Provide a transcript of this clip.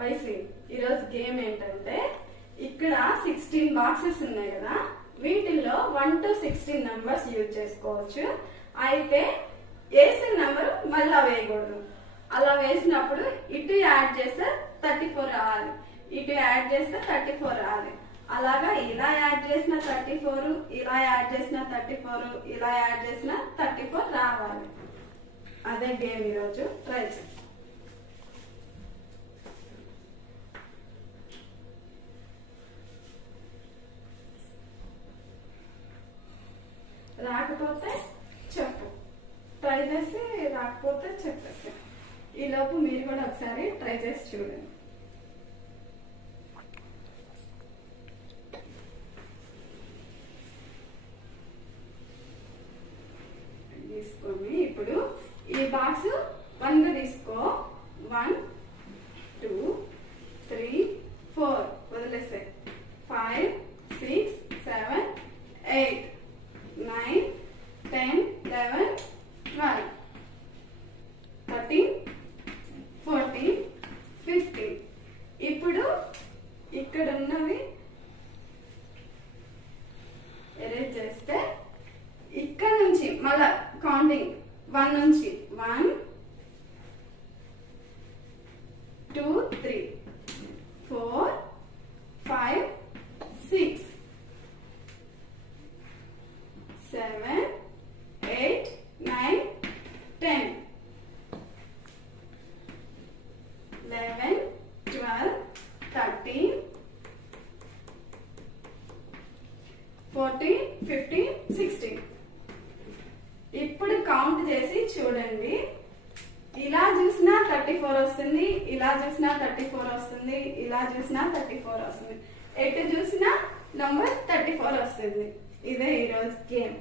YC ఈరోజు game ఏంటంటే ఇక్కడ 16 బాక్సెస్ ఉన్నాయి కదా, వీటిల్లో 1 to 16 నంబర్స్ యూజ్ చేసుకోవచ్చు. అయితే వేసిన నెంబర్ మళ్ళా వేయకూడదు. అలా వేసినప్పుడు ఇటు యాడ్ చేస్తే 34 రావాలి, ఇటు యాడ్ చేస్తే 34 రావాలి. అలాగా ఇలా యాడ్ చేసిన 34, ఇలా యాడ్ చేసిన 34, ఇలా యాడ్ చేసిన 34 రావాలి. అదే గేమ్ ఈరోజు. ట్రై చేయండి. రాకపోతే చెప్పు, ట్రై చేసి రాకపోతే చెప్పేసి. ఈలోపు మీరు కూడా ఒకసారి ట్రై చేసి చూడండి. తీసుకొని ఇప్పుడు ఈ బాక్స్ 1 తీసుకో. 1 2 3 4 వదిలేసే. 5 6 7 8 9 10 11 12 13 14 15. ఇప్పుడు ఇక్కడ ఉన్నవి ఎరేజ్ చేస్తే ఇక్కడ నుంచి మళ్ళా కౌంటింగ్ 1 నుంచి 1 2 3 4 5 6 7 8 9 10 11 12 13 14 15 16. ఇప్పుడు కౌంట్ చేసి చూడండి. ఇలా చూసినా 34 వస్తుంది, ఇలా చూసినా 34 వస్తుంది, ఇలా చూసినా 34 వస్తుంది, ఎటు చూసినా నంబర్ 34 వస్తుంది. ఇదే ఈరోజు గేమ్.